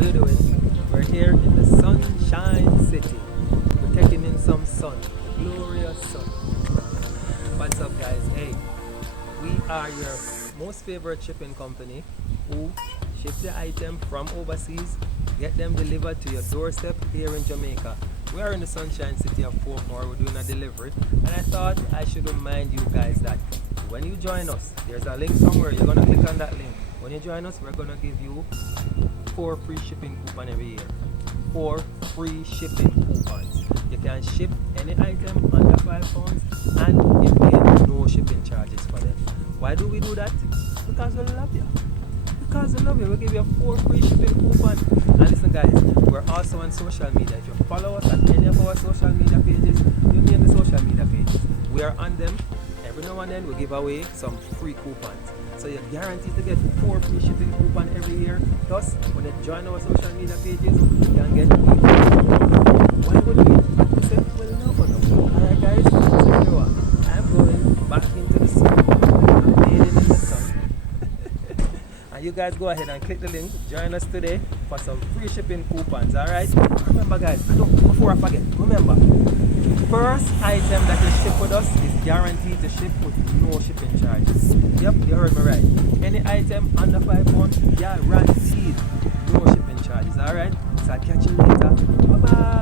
What you doing? We're here in the Sunshine City. We're taking in some sun, glorious sun. What's up, guys? Hey, we are your most favorite shipping company who ship the item from overseas, get them delivered to your doorstep here in Jamaica. We are in the Sunshine City of Portmore. We're doing a delivery, and I thought I should remind you guys that when you join us, there's a link somewhere. You're gonna click on that link. When you join us, we're gonna give you 4 free shipping coupons every year. 4 free shipping coupons. You can ship any item under £5 and you pay no shipping charges for them. Why do we do that? Because we love you. Because we love you, we'll give you 4 free shipping coupons. And listen, guys, we're also on social media. If you follow us at any of our social media pages, you name the social media pages. We are on them. Every now and then we give away some free coupons. So you're guaranteed to get 4 free shipping coupons every year. Plus, when you join our social media pages, you can get why would we say, well, no. Alright, guys, so you know what? I'm going back into the sun. I'm bathing in the sun. And you guys go ahead and click the link. Join us today for some free shipping coupons. Alright? Remember, guys, before I forget, remember, first item that you ship with us is guaranteed to ship with no shipping charges. Yep, you heard me right. Any item under £5, guaranteed no shipping charges. Alright? So I'll catch you later. Bye bye.